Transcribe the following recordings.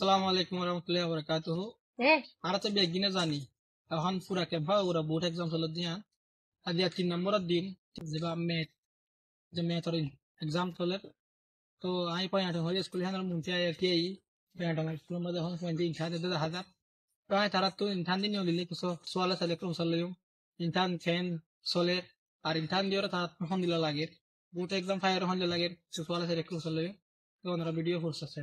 আসসালামু আলাইকুম ওয়া বারাকাতুহু। আর তো বেগিনে জানি এখন পুরা কে ভাগ ওরা বোর্ড এক্সাম চলে দিয়া আদিয়া 3 নম্বরের দিন যেবা ম্যাথের এক্সাম চলে তো আমি পয়েন্ট হয়ে স্কুল হানার মুন্তি আই কি পয়েন্ট আমার স্কুলের মধ্যে এখন 20,000 তো আমি তারা তো ইনথান দিন নিলে কিছু সোয়ালা সালে ক্রম সালেম ইনথান ফেন চলে আর ইনথান দিওর তার হন দিলা লাগে বোর্ড এক্সাম ফায়ার হন দিলা লাগে সোয়ালা সালে ক্রম সালেম তো ওনারা ভিডিও ফোর্স আছে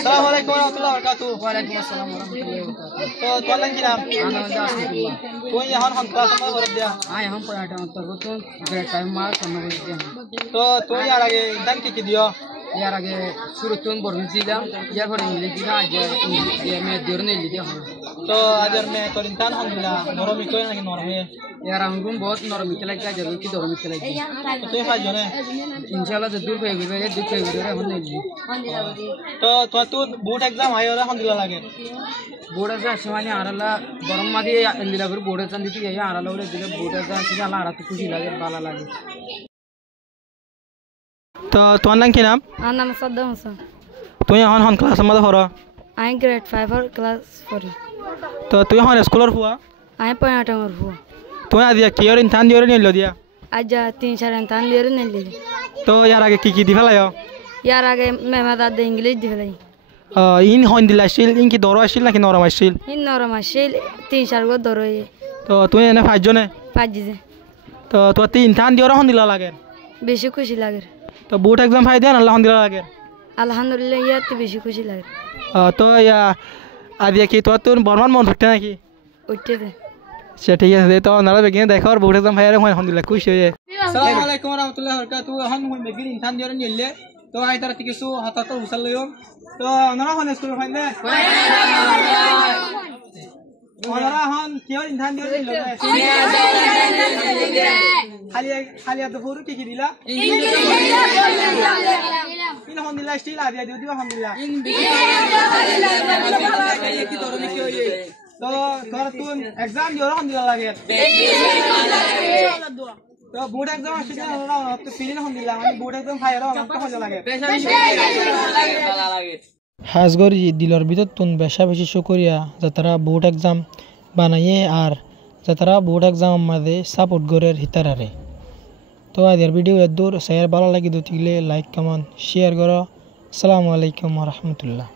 Assalamualaikum warahmatullahi wabarakatuh. Waalaikumsalam warahmatullahi wabarakatuh. तो तुला की नाम Ana Jasmullah. तो यहाँ हम क्लास में भर दिया Ay hum payata to to great time mar samna bolte hain. तो यार आगे इंसान की दियो यार आगे शुरू तुम बोलने सीधा यार पर इंग्लिश दिखा आज ये मैं दिरने लिया हूं. तो अगर मैं तो इंसान हम दिला नॉर्मल कोई नहीं नॉर्मल यार हमको बहुत नॉर्मल चलेगा जरूर की नॉर्मल चलेगी. तो ये फाइल जो है इंशाल्लाह जरूर पे वीडियो दुख पे वीडियो होने लगी. तो बोर्ड एग्जाम आयो रे हम दिला लागे बोर्ड से शिवानी आरला गरम मादी लिला फिर बोर्ड से दी ये आरला वाले दिले बोर्ड से शिवाला आरा तो खुशी लगे बाला लगे. तो तुम्हारा की नाम नाम सद्दाम हुसैन. तो यहाँ हम क्लास में भरो आई ग्रेड 5 और क्लास 4. तो तू यहाँ स्कूलर हुआ आई पॉइंट और हुआ तो आज दिया की और इंसान दियो नहीं लो दिया आज 3-4 इंसान दियो नहीं ले. तो यार आगे की दिखा लायो यार आगे मैं दादा इंग्लिश दिखलाई इन होन दिला शिल इनकी दौरा शिल ना कि नौरा शिल इन नौरा माशिल 3-4 को दौरो ये तो तू ने फाइज जो ने फाजिजे तो तीन थान दियो होन दिला लागे बेशी खुशी लागे तो बोर्ड एग्जाम फायदे अल्लाह होन दिला लागे अल्हम्दुलिल्लाह ये तो बेशी खुशी लागे तो या आदिया की तो बर्मान मन उठते ना कि उठते थे अच्छा ठीक है तो नारा बेगिन देखो और बोर्ड एग्जाम फायर होन दिला खुश हो ये अस्सलाम वालेकुम वरहमतुल्लाहि वबरकातुहू हम हुन बेगिन इंसान दियो निले तो आई तरह तिकेसु हाता तो हुसल लियो तो नारा होन स्कूल फाइंदे नारा होन कियो इंसान दियो निले खाली तो पूरा की दिला इन होन दिला स्टील आ दिया दियो होन दिला ये की तोर लिखियो ये तो तोर तू एग्जाम दियो होन दिला लागे तो बोर्ड एग्जाम আসছে না তো ফিলিন होन दिला মানে बोर्ड एग्जाम ফায়ার होन তো होन লাগে হাজগরি দিলর ভিতর তুন বেশা বেশি শুকরিয়া যারা बोर्ड एग्जाम বানায়ে আর যারা बोर्ड एग्जाम মাঝে সাপোর্ট গরের হিতারারে তো আজের ভিডিও এত দূর শেয়ার ভালো লাগি দিলে লাইক কমেন্ট শেয়ার করো আসসালামু আলাইকুম ওয়া রাহমাতুল্লাহ।